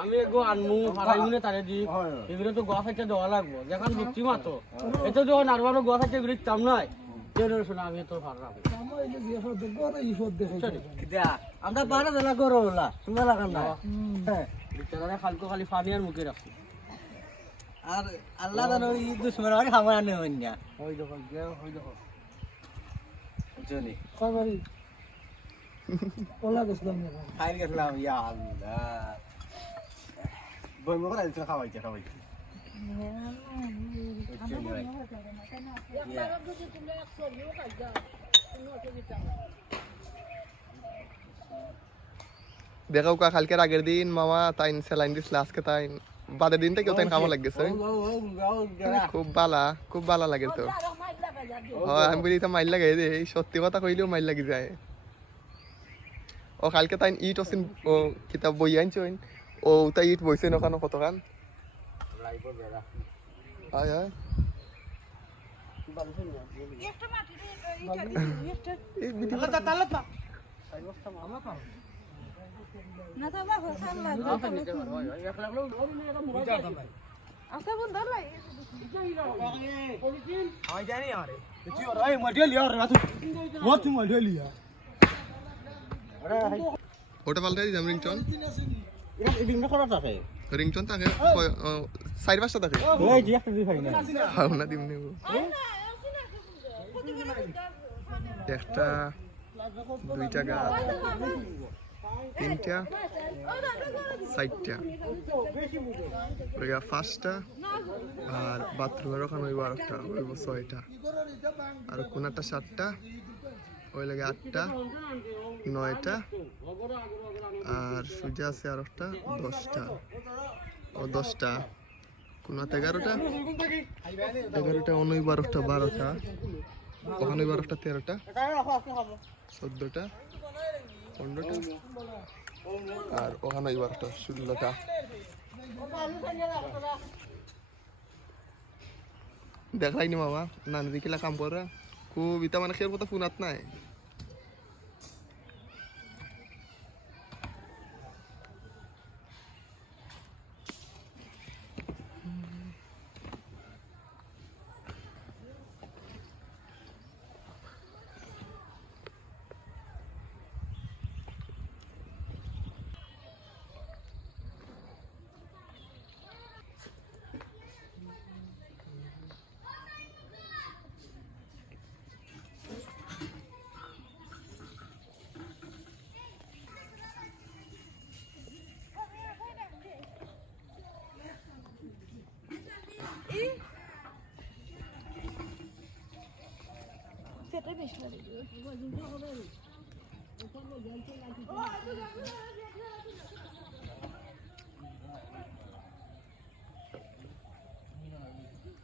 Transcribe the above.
আমি এগো আনমু হারাইমুনে তারে দি এগুলো তো গোয়া খাইতে দেওয়া লাগবো যখন বিক্রি মাতো এটা যখন আরবারও গোয়া খাইতে এগুলো চাম নয় শোনা আমি তো হারাম আমরা পাহাড়ে জেলা করো বলা তুমি লাগান না খালকো খালি পানি আর মুখে রাখছি আর আল্লাহ জানো এই দুশ্মন আর খাবার আনে হই না ওই দেখো ওই দেখো জনি খবরই ওলা গেছিলাম খাই গেছিলাম ইয়া আল্লাহ বই মুখ রাইতে খাওয়াইছে দেখাও কা কালকের আগের দিন মামা তাইন স্যালাইন দিছিল আজকে তাইন বাদের দিন থেকে তাইন কামা লাগছে খুব ভালো লাগে তো হয় আমি বলি তো মাইল লাগাই দে সত্যি কথা কইলেও মাইল লাগি যায় ও কালকে তাইন ইট ওসিন ও কিতাব বই আনছইন ও তাই ইট বইছেন ওখানে কতখান আয় আয় একটা মাটি একটা এই বিধি তালাত না আমরা পাও না তো বাবা খাল্লা আচ্ছা বন্ধ লাই আই জানি আরে তুই ওই মডেল ইয়ার রাত বহুত মডেল ইয়া ওটা পাল্টাই দিলাম রিংটোন এটা রিংটা করা থাকে রিংটোন থাকে 4-5টা থাকে ওই যে একটা দিই না হাও না দিমনি একটা দুইটা গা তিনটা চারটা পাঁচটা আর বাথরুমের ওখানে ওই 12টা ওই 6টা আর কোনাটা 7টা ওই লাগে 8টা 9টা আর সুজা আছে আর একটা 10টা ও 10টা কোনাতে 11টা অনই 12টা 12টা ওখানে 12টা 13টা 14টা 15টা আর ওখানে 12টা 16টা দেখাইনি মামা নানি দিকে কাম করে খুব ইতা মানে খের মতো ফোনাত নাই